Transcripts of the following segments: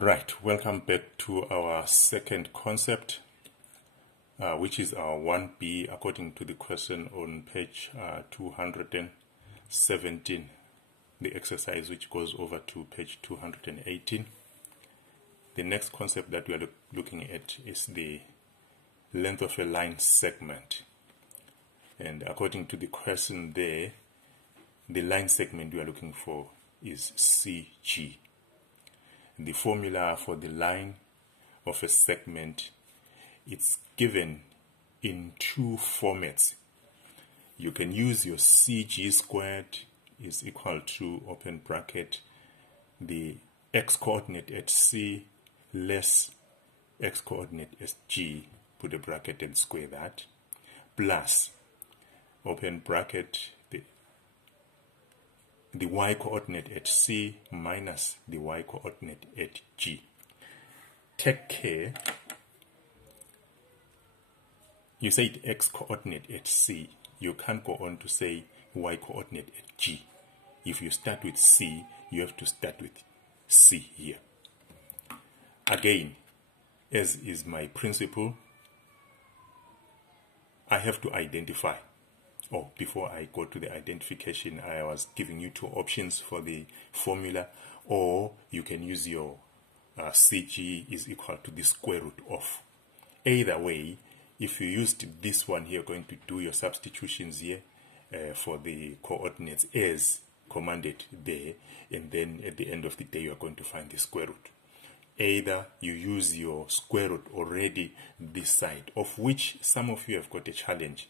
Right, welcome back to our second concept, which is our 1B according to the question on page 217, the exercise which goes over to page 218. The next concept that we are looking at is the length of a line segment. And according to the question there, the line segment we are looking for is CG. The formula for the line of a segment, it's given in two formats. You can use your CG squared is equal to, open bracket, the x-coordinate at C less x-coordinate at G, put a bracket and square that, plus, open bracket, the y-coordinate at C minus the y-coordinate at G. Take care, you said x-coordinate at C, you can't go on to say y-coordinate at G. If you start with C, you have to start with C here. Again, as is my principle, I have to identify. Before I go to the identification, I was giving you two options for the formula, or you can use your CG is equal to the square root of. Either way, if you used this one here, you're going to do your substitutions here for the coordinates as commanded there, and then at the end of the day, you're going to find the square root. Either you use your square root already this side, of which some of you have got a challenge.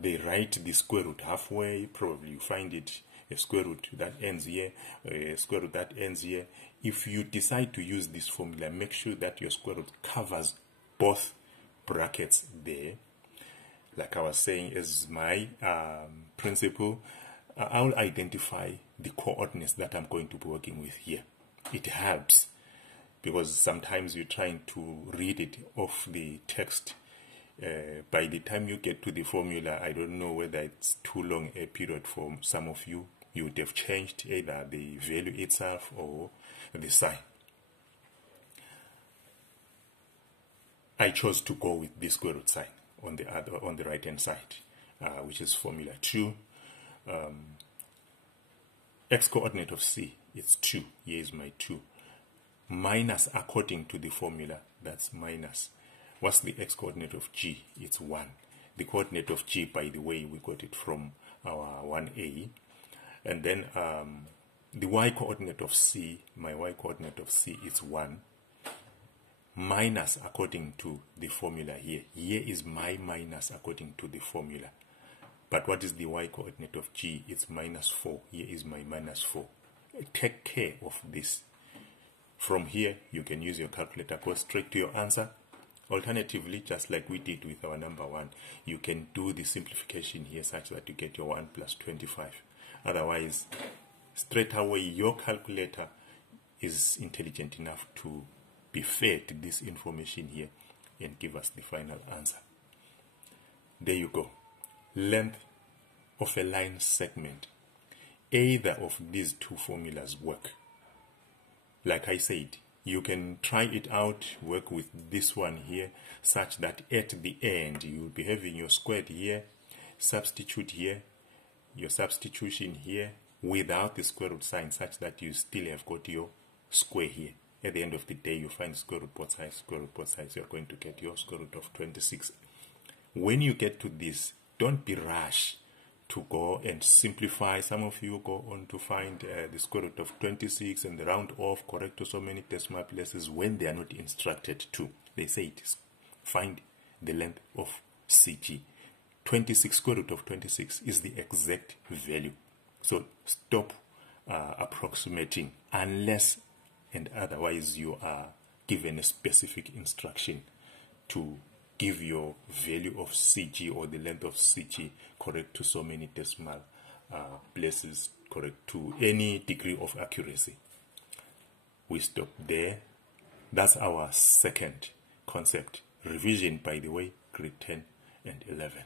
They write the square root halfway, probably you find it a square root that ends here, a square root that ends here. If you decide to use this formula, make sure that your square root covers both brackets there. Like I was saying, as my principle, I'll identify the coordinates that I'm going to be working with here. It helps because sometimes you're trying to read it off the text. By the time you get to the formula, I don't know whether it's too long a period for some of you. You would have changed either the value itself or the sign. I chose to go with the square root sign on the right hand side, which is formula 2. X coordinate of C, it's 2. Here is my 2. Minus, according to the formula, that's minus. What's the x-coordinate of G? It's 1. The coordinate of G, by the way, we got it from our 1A. And then the y-coordinate of C, my y-coordinate of C is 1. Minus, according to the formula here. Here is my minus according to the formula. But what is the y-coordinate of G? It's minus 4. Here is my minus 4. Take care of this. From here, you can use your calculator, go straight to your answer. Alternatively, just like we did with our number 1, you can do the simplification here such that you get your 1 plus 25. Otherwise, straight away, your calculator is intelligent enough to be fed this information here and give us the final answer. There you go. Length of a line segment. Either of these two formulas work. Like I said, you can try it out, work with this one here, such that at the end, you'll be having your squared here, substitute here, your substitution here, without the square root sign, such that you still have got your square here. At the end of the day, you find square root both sides, you're going to get your square root of 26. When you get to this, don't be rash to go and simplify. Some of you go on to find the square root of 26 and the round off, correct to so many decimal places when they are not instructed to. They say it is find the length of CG. 26, square root of 26 is the exact value. So stop approximating unless and otherwise you are given a specific instruction to give your value of CG or the length of CG correct to so many decimal places, correct to any degree of accuracy. We stop there. That's our second concept. Revision, by the way, grade 10 and 11.